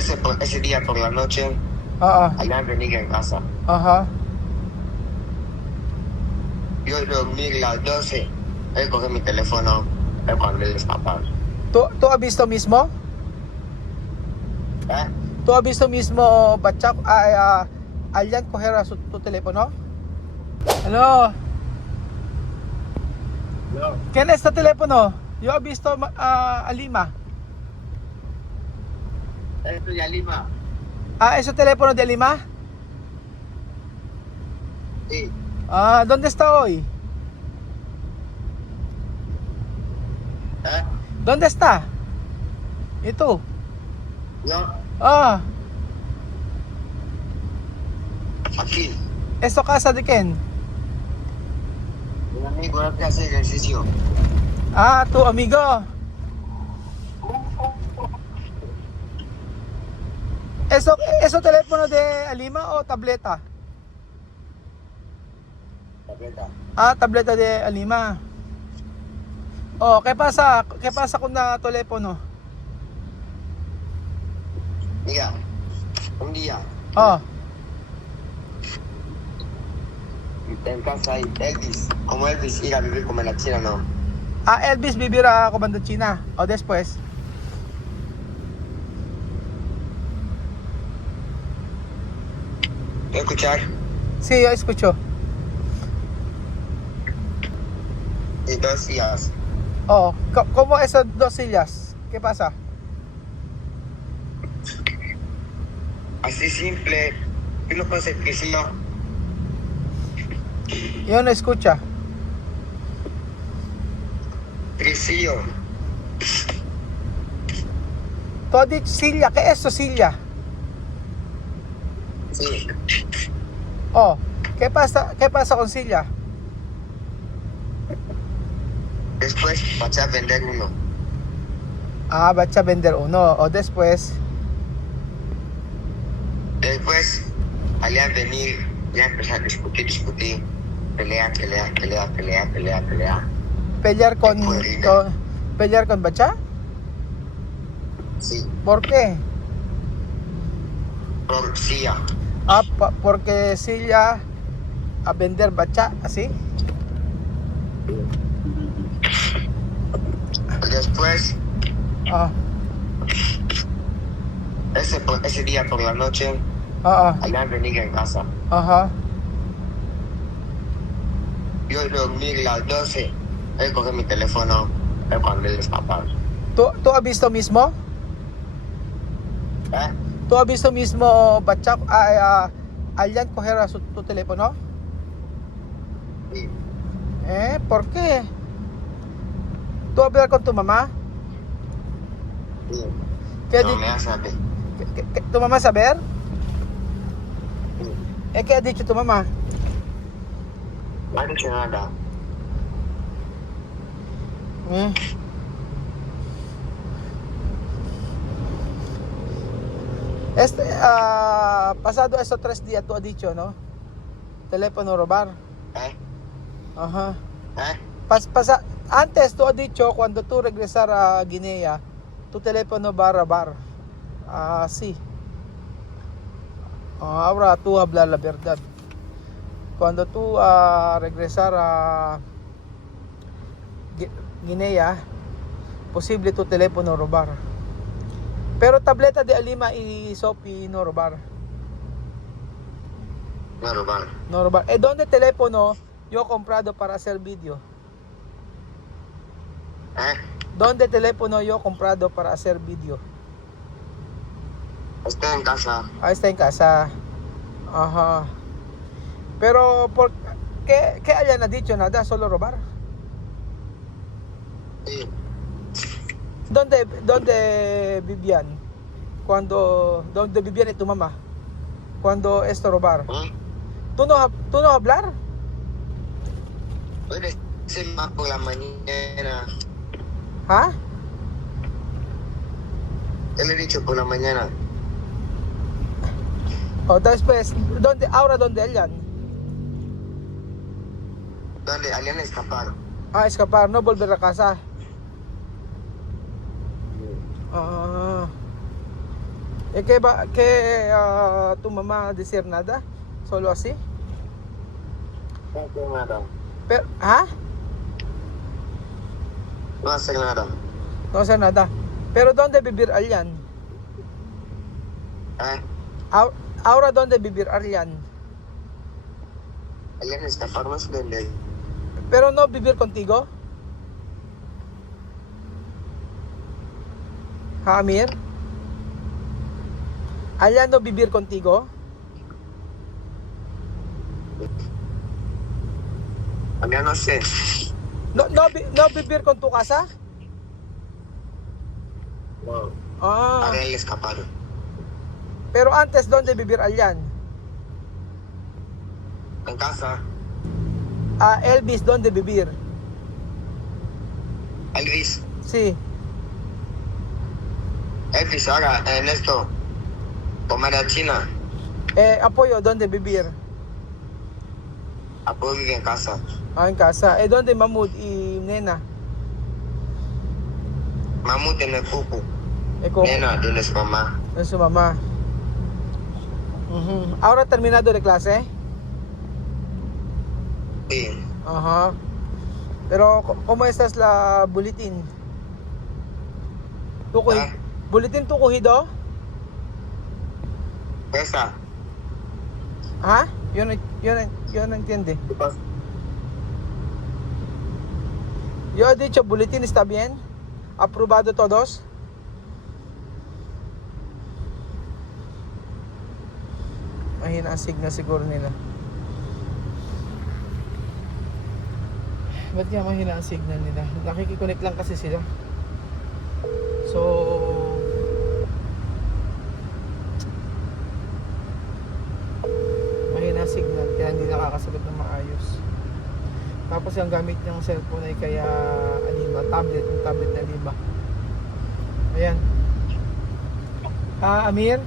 ese día por la noche, Oo. allá venía en casa. Aha. Yo dormí las 12. Él cogió mi teléfono cuando él escapaba. Tu has visto mismo? ¿Eh? Tu has visto mismo Batchak alguien coger a tu teléfono? Hello. No. ¿Quién es tu teléfono? Yo he visto a Lima. Esto ya Lima. ¿Es el teléfono de Lima? Sí. ¿Dónde está hoy? ¿Eh? ¿Dónde está? ¿Y tú? Yo, Ah, aquí. ¿esto casa de quién? Un amigo no te hace ejercicio. Tu amigo. ¿Eso teléfono de Lima o tableta? Tableta. Tableta de Lima. Oh, ¿qué pasa? ¿Qué pasa con la teléfono? Mira, un día Oh, en casa hay Elvis. Como Elvis ir a vivir como en la China, no. Elvis vivir a Comando China. O después. ¿Puedo escuchar? Sí, yo escucho. Y 2 días. Oh, ¿cómo esas dos sillas? ¿Qué pasa? Así simple. Tú no puedes que sí, no. Yo no escucha. Tricillo. Tú has dicho silla. ¿Qué es eso, silla? Sí. Oh, ¿qué pasa con silla? Después vas a vender uno. Vas a vender uno. O después. Después, allá venir, ya empezar a discutir. Pelea. Pelear con Bacha. Sí. ¿Por qué? Por silla. Porque silla a vender Bacha, ¿así? Después, Ah, ese día por la noche, ah, allá venía en casa. ajá. Yo dormí las 12. Él cogió mi teléfono cuando él escapaba. ¿Tú has visto mismo? ¿Eh? ¿Tú has visto mismo Bacha alguien coger a tu teléfono? Sí. ¿Por qué? ¿Tú hablar con tu mamá? Sí. ¿Qué ha No dicho? me hace saber. ¿Tu mamá saber? Sí. ¿Qué ha dicho tu mamá? No ha dicho nada. Eh. Pasado esos 3 días tú has dicho, ¿no? Teléfono robar. ¿Eh? Ajá. ¿Eh? Antes tú has dicho cuando tú regresar a Guinea, tu teléfono va a robar. Sí. Ahora tú habla la verdad. Cuando tú regresar a Guinea, posible tu teléfono robar. Pero tableta de Alima y Sophie no robar. No robar. No robar. ¿Dónde teléfono yo comprado para hacer video? ¿Eh? ¿Dónde teléfono yo comprado para hacer video? Está en casa. Está en casa. Ajá. Pero ¿qué hayan dicho? Nada, solo robar. Sí. ¿Dónde vivían? ¿Dónde vivían tu mamá? Cuando esto robar. ¿Eh? ¿Tú no hablar? Puede ser más por la mañana. ¿Ah? Yo le he dicho por la mañana. O después, ahora dónde hayan? Donde habían escapado. Escapar, no volver a casa. Ah. tu mamá decir nada? Solo así? No hacer nada. Pero, ha? No hacer nada. No hacer nada. Pero ¿dónde vivir Aryan? Ahora ¿dónde vivir Aryan? Alian está farmacia donde. Pero no vivir contigo? Ha, Amir? Aryan no vivir contigo? Alian no sé. No vivir con tu casa? No. Ah, Ariel escapado. pero antes ¿dónde vivir Aryan? En casa. Elvis, ¿dónde vivir? Elvis. Sí. Elvis ahora en esto. Comer a China. Apoyo, ¿dónde vivir? Apoyo vive en casa. En casa. ¿Dónde Mahmoud y Nena? Mamu tiene cucu. Con Nena tiene su mamá. su mamá. Ahora terminado de clase? Sí. Ajá. Pero, ¿cómo estás la bulletin? Ah. Bulletin tu cogido? Esa. ¿Ah? Yo no entiende. ¿Qué pasa? Yo he dicho, bulletin está bien. Aprobado todos. Mahina ang signal siguro nila. Ba't kaya mahina ang signal nila? Nakikiconnect lang kasi sila. So, mahina ang signal kaya hindi nakakasagot ng maayos. Tapos yung gamit niyang cellphone ay kaya Alima, yung tablet na Alima. Ayan. Amir?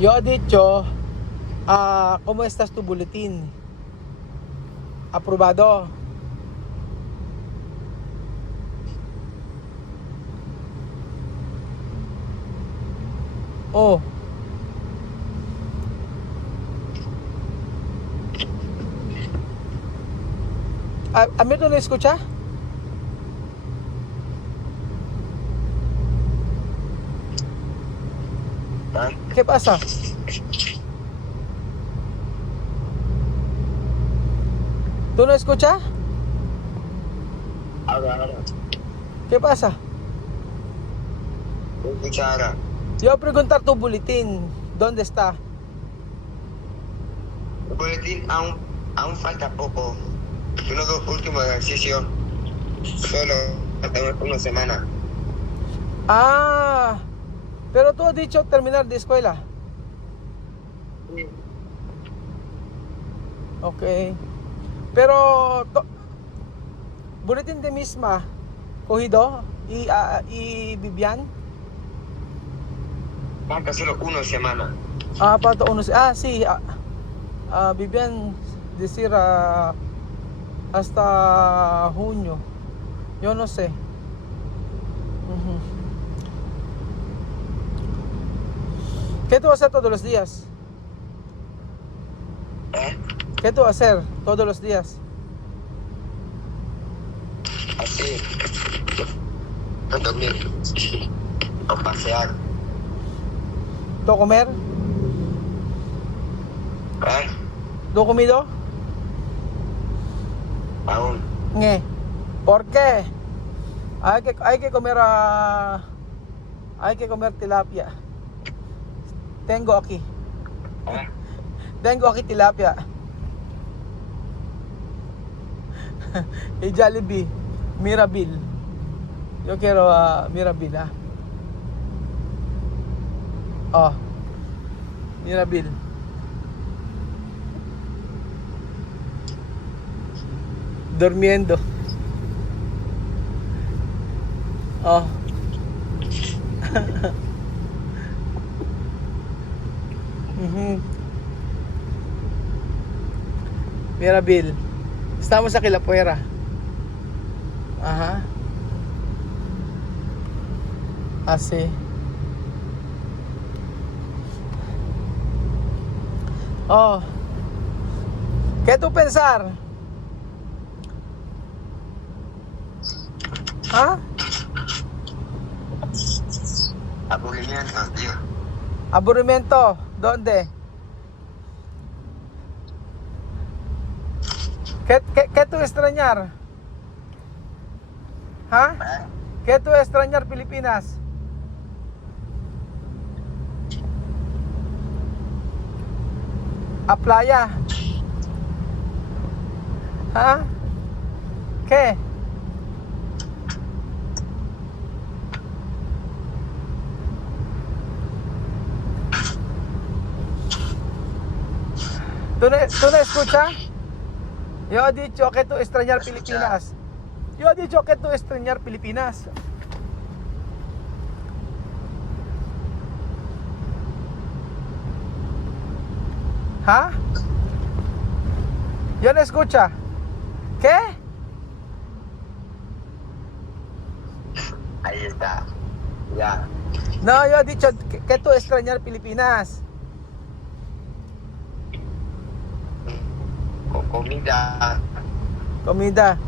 Yo he dicho, ¿cómo estás tu bulletin? Aprobado. Oh. Amir, ¿no lo escucha? ¿Ah? ¿Qué pasa? ¿Tú no escuchas? Ahora. ¿Qué pasa? Cuchara. Yo voy a preguntar tu boletín. ¿Dónde está? El boletín aún falta poco. Uno de los últimos ejercicios. Solo falta una semana. Pero tú has dicho terminar de escuela. Ok. Pero boletín de misma cogido y Vivian. Falta solo una semana. Falta unos. Sí. Vivian decir hasta junio. Yo no sé. ¿Qué tú vas a hacer todos los días? ¿Qué tú vas a hacer todos los días? Así. A dormir. A pasear. ¿Tú comer? ¿Tú comido? Aún. ¿Por qué? Hay que comer hay que comer tilapia. Tengo aquí tilapia. Y Jollibee, Mirabil. Yo quiero Mirabil, Mirabil. Durmiendo. Mirabil. Estamos sa Kilapuera. Ajá. Así. Oh. ¿Qué tú pensar? ¿Ah? Aburrimiento, tío. Aburrimiento. ¿Dónde? ¿Qué tú extrañar? ¿Ah? ¿Eh? ¿Qué tú extrañar Pilipinas? ¿A playa? ¿Ah? ¿Qué? ¿Tú no escuchas? Yo he dicho que tú extrañar Pilipinas. Yo he dicho que tú extrañar Pilipinas. ¿Ah? Yo no escucha. ¿Qué? Ahí está. Ya. No, yo he dicho que tú extrañar Pilipinas. Comida. Comida.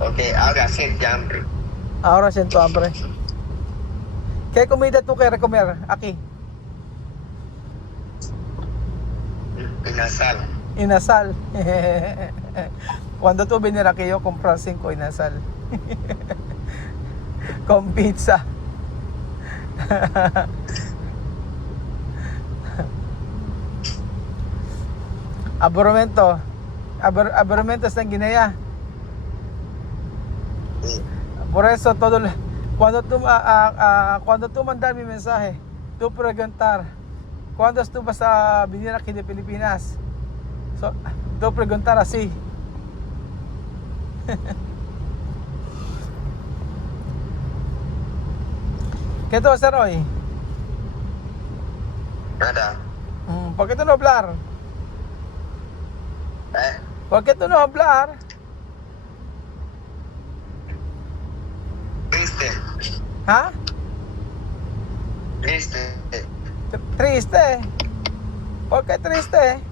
Ok, ahora siente hambre. Ahora siento hambre. ¿Qué comida tú quieres comer aquí? Inasal. Inasal. Cuando tú venir aquí, yo comprar 5 inasal. Con pizza. Aburrimiento. Aburrimiento está en Guinea. Sí. Por eso cuando tú mandar mi mensaje, tú preguntar, ¿cuándo tú vas a venir aquí de Pilipinas? Tú preguntar así. ¿Qué tú vas a hacer hoy? Nada. ¿Por qué tú no hablar? ¿Eh? ¿Por qué tú no hablar? Triste. ¿Ah? Triste. Triste. ¿Por qué triste?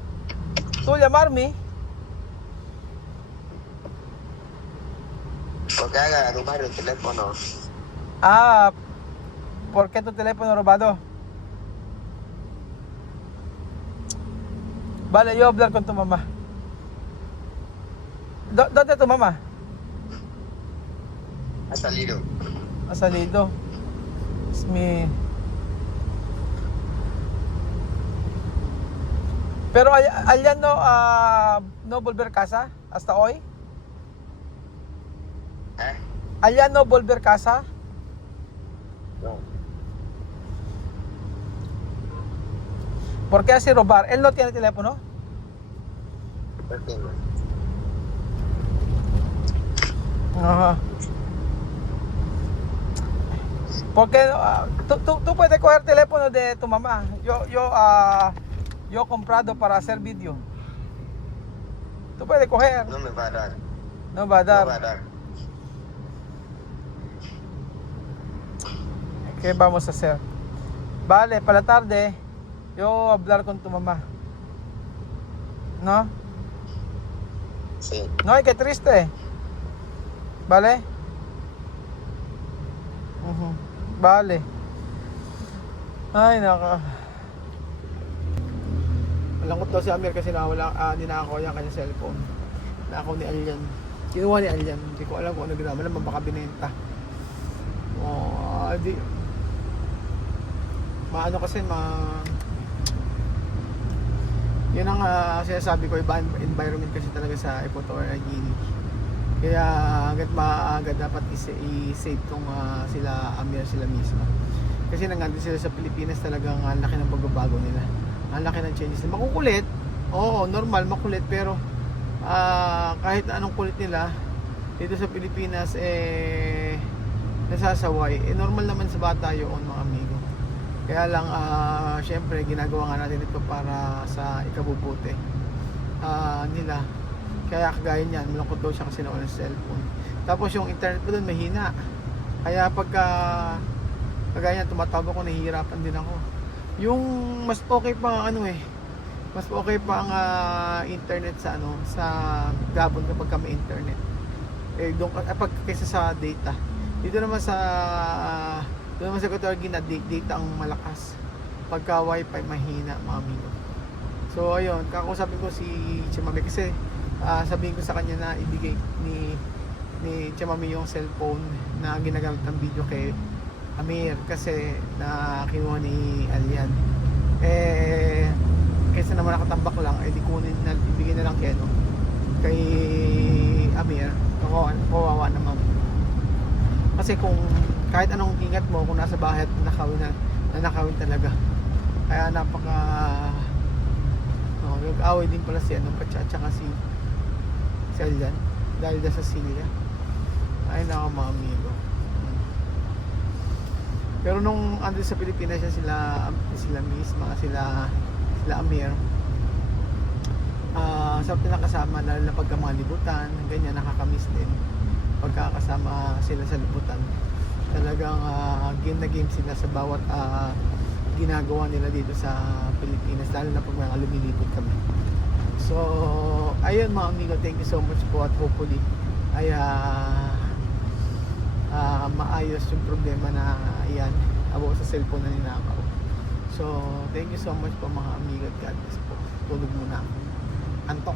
¿Tú llamarme? Porque haga robar el teléfono. Ah, ¿por qué tu teléfono robado? Vale, yo voy a hablar con tu mamá. ¿Dónde tu mamá? Ha salido. Ha salido. Es mi... Pero allá no, no volver casa hasta hoy. ¿Eh? Allá no volver casa. No. ¿Por qué así robar? Él no tiene teléfono. ¿Por qué no? Ajá. Porque tú puedes coger teléfono de tu mamá. Yo he comprado para hacer vídeo. Tú puedes coger. No me va a dar. No va a No va a dar. dar. ¿Qué vamos a hacer? Vale, para la tarde yo voy a hablar con tu mamá. ¿No? Sí. No, qué triste. ¿Vale? Ujú. Vale. Ay, naka. Malangkot daw si Amir kasi ninakaw yung kanyang cellphone. Nakaw ni Alyan. Kinuha ni Alyan. Hindi ko alam kung ano ginawa. Malamang baka binenta. Di. Maano kasi, yun ang sinasabi ko, iba environment kasi talaga sa Equatorial Guinea. Kaya hanggat maaga dapat i-save tong sila Amir sila mismo. Kasi nangandun sila sa Pilipinas, talagang ang laki ng pagbabago nila. Ang laki ng changes nila. Makukulit, oo, normal, makulit, pero kahit anong kulit nila dito sa Pilipinas, nasasaway. Normal naman sa bata yun, mga amigo. Kaya lang, syempre, ginagawa nga natin ito para sa ikabubuti nila. Kaya kagaya niyan, malungkot daw siya kasi nawala sa cellphone. Tapos yung internet ko doon mahina. Kaya pagka kagaya niyan, tumatawag ako, nahihirapan din ako. Yung mas okay pa ano mas okay pa ang internet sa sa Gabon kapag may internet. Doon pag kaysa sa data. Dito naman sa doon naman sa Equatorial Guinea, data ang malakas. Pagka wifi mahina, mga amigo. So ayun, kakausapin ko si Chimame kasi sabihin ko sa kanya na ibigay ni Chimame yung cellphone na ginagamit ng video kay Amir kasi na kinuha ni Alian. Kaysa naman nakatambak lang, di kunin na, ibigay na lang kay Amir. Kawawa naman. Kasi kung kahit anong ingat mo, kung nasa bahay at nanakawin talaga. Kaya napaka nag-away din pala si Pacha si Alian dahil sa Silya. Ay nako mga amigo. Pero nung andun sa Pilipinas sila Miss, sila Amir, sa pinakasama lalo na pagka mga libutan, ganyan nakakamiss din pagkakasama sila sa libutan. Talagang game na game sila sa bawat ginagawa nila dito sa Pilipinas, lalo na pag mga lumilipot kami. So ayun mga amigo, thank you so much po at hopefully ay maayos yung problema na yan about sa cellphone na ninakaw. So thank you so much po mga amigo at God bless po. Tulog muna. Antok.